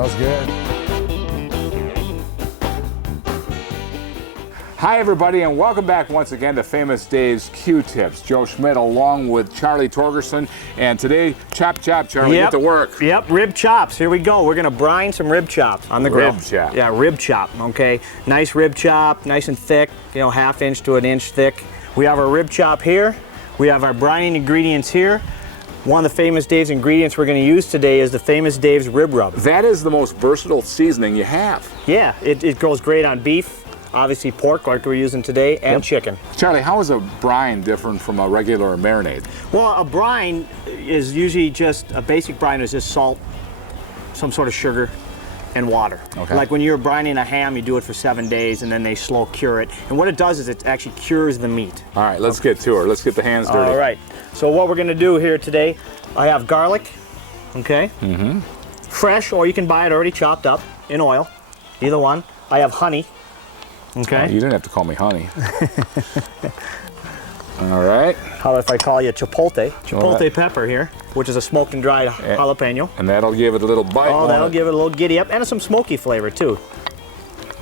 Smells good. Hi everybody, and welcome back once again to Famous Dave's Q-Tips. Joe Schmidt along with Charlie Torgerson, and today, chop, Charlie, get to work. Yep, rib chops. Here we go. We're gonna brine some rib chops on the grill. Rib chop. Yeah, rib chop, okay. Nice rib chop, nice and thick, you know, 1/2 inch to 1 inch thick. We have our rib chop here. We have our brining ingredients here. One of the Famous Dave's ingredients we're gonna use today is the Famous Dave's rib rub. That is the most versatile seasoning you have. Yeah, it goes great on beef, obviously pork like we're using today, and chicken. Charlie, how is a brine different from a regular marinade? Well, a brine is usually just, a basic brine is just salt, some sort of sugar, and water. Okay. Like when you're brining a ham, you do it for 7 days and then they slow cure it. And what it does is it actually cures the meat. All right, let's get to her. Let's get the hands dirty. All right, so what we're gonna do here today, I have garlic, okay? Fresh, or you can buy it already chopped up in oil, either one. I have honey, okay? You didn't have to call me honey. All right. How if I call you chipotle? Chipotle pepper here, which is a smoked and dried jalapeno. And that'll give it a little bite. Oh, that'll give it a little giddy up, and some smoky flavor too.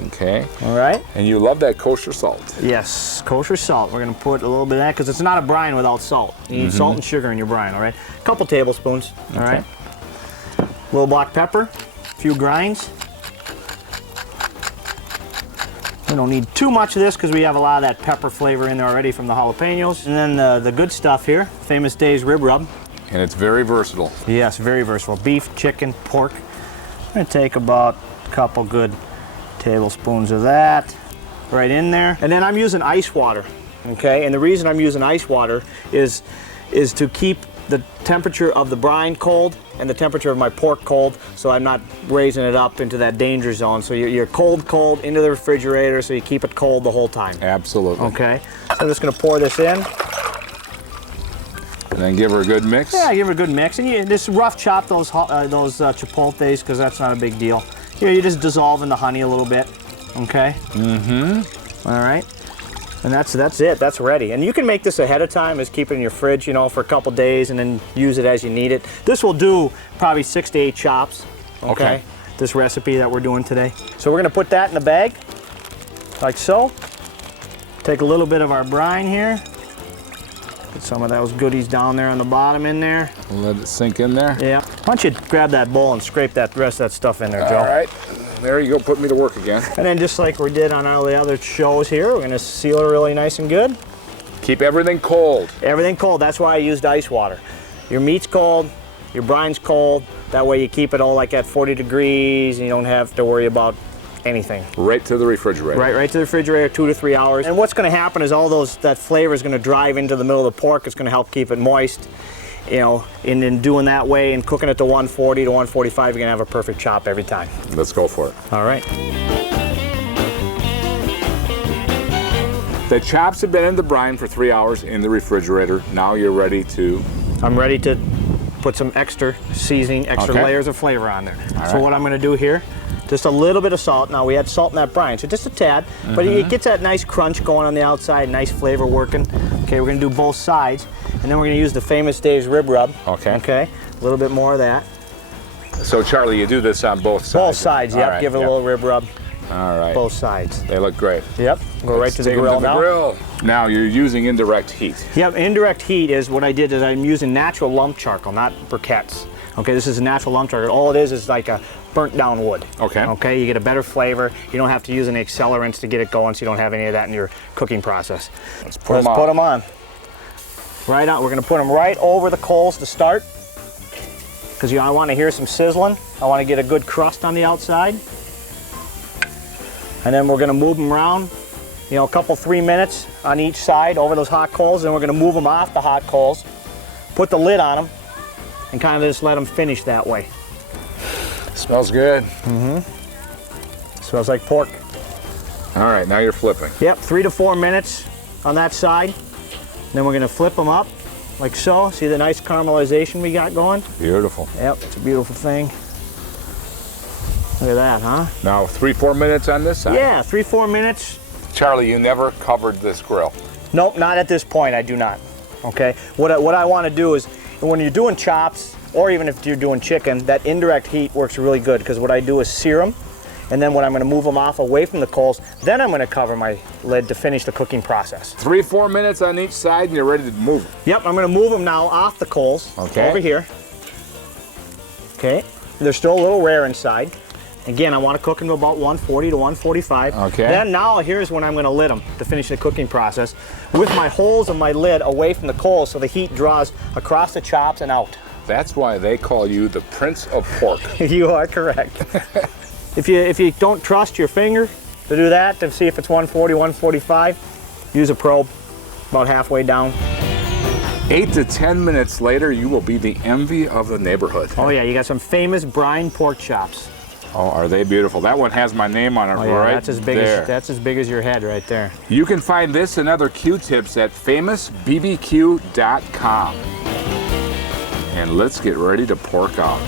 Okay. All right. And you love that kosher salt. Yes, kosher salt. We're gonna put a little bit of that because it's not a brine without salt. You need salt and sugar in your brine, all right? A couple tablespoons, all right? A little black pepper, a few grinds. We don't need too much of this because we have a lot of that pepper flavor in there already from the jalapenos. And then the good stuff here, Famous Dave's rib rub. And it's very versatile. Yes, very versatile. Beef, chicken, pork. I'm gonna take about a couple good tablespoons of that right in there. And then I'm using ice water, okay? And the reason I'm using ice water is to keep the temperature of the brine cold and the temperature of my pork cold, so I'm not raising it up into that danger zone. So you're cold into the refrigerator, so you keep it cold the whole time. Absolutely. Okay, so I'm just gonna pour this in. And then give her a good mix? Yeah, give her a good mix. And you just rough chop those chipotles, because that's not a big deal. Here, you just dissolve in the honey a little bit, okay? All right. And that's it, that's ready. And you can make this ahead of time, just keep it in your fridge, you know, for a couple days and then use it as you need it. This will do probably 6 to 8 chops, okay? This recipe that we're doing today. So we're gonna put that in a bag, like so. Take a little bit of our brine here. Put some of those goodies down there on the bottom in there. Let it sink in there. Yeah. Why don't you grab that bowl and scrape that rest of that stuff in there, Joe? All right. There you go, put me to work again. And then just like we did on all the other shows here, we're gonna seal it really nice and good. Keep everything cold. Everything cold, that's why I used ice water. Your meat's cold, your brine's cold, that way you keep it all like at 40 degrees and you don't have to worry about anything. Right to the refrigerator. Right to the refrigerator, 2 to 3 hours. And what's gonna happen is all that flavor is gonna drive into the middle of the pork. It's gonna help keep it moist. You know, and in doing that way and cooking it to 140 to 145, you're gonna have a perfect chop every time. Let's go for it. All right. The chops have been in the brine for 3 hours in the refrigerator. Now you're ready to... I'm ready to put some extra seasoning, extra layers of flavor on there. So what I'm gonna do here, just a little bit of salt. Now we had salt in that brine, so just a tad, but it gets that nice crunch going on the outside, nice flavor working. Okay, we're gonna do both sides, and then we're gonna use the Famous Dave's rib rub. Okay, a little bit more of that. So Charlie, you do this on both sides? Both sides, yep. Right, Give it a little rib rub. All right. Both sides. They look great. Yep, go right to the grill now. Grill. Now you're using indirect heat. Yep, indirect heat is what I did is I'm using natural lump charcoal, not briquettes. Okay, this is a natural lump charcoal. All it is like a burnt down wood. Okay, you get a better flavor. You don't have to use any accelerants to get it going, so you don't have any of that in your cooking process. Let's put them on. Right on. We're going to put them right over the coals to start, because I want to hear some sizzling. I want to get a good crust on the outside. And then we're going to move them around, you know, a couple 3 minutes on each side over those hot coals. Then we're going to move them off the hot coals, put the lid on them, and kind of just let them finish that way. Smells good. Smells like pork. All right, now you're flipping. Yep, 3 to 4 minutes on that side. Then we're gonna flip them up like so. See the nice caramelization we got going? Beautiful. Yep, it's a beautiful thing. Look at that, huh? Now 3-4 minutes on this side? Yeah, 3-4 minutes. Charlie, you never covered this grill. Nope, not at this point, I do not. Okay, what I want to do is, when you're doing chops, or even if you're doing chicken, that indirect heat works really good because what I do is sear them, and then when I'm going to move them off away from the coals, then I'm going to cover my lid to finish the cooking process. 3-4 minutes on each side and you're ready to move them. Yep, I'm going to move them now off the coals over here. Okay, they're still a little rare inside. Again, I want to cook them to about 140 to 145. Okay. Then now here's when I'm going to lid them to finish the cooking process with my holes of my lid away from the coals so the heat draws across the chops and out. That's why they call you the Prince of Pork. You are correct. If you don't trust your finger to do that, to see if it's 140, 145, use a probe about halfway down. 8 to 10 minutes later, you will be the envy of the neighborhood. Oh yeah, you got some famous brine pork chops. Oh, are they beautiful? That one has my name on it right that's as big there. that's as big as your head right there. You can find this and other Q-tips at famousbbq.com. And let's get ready to pork out.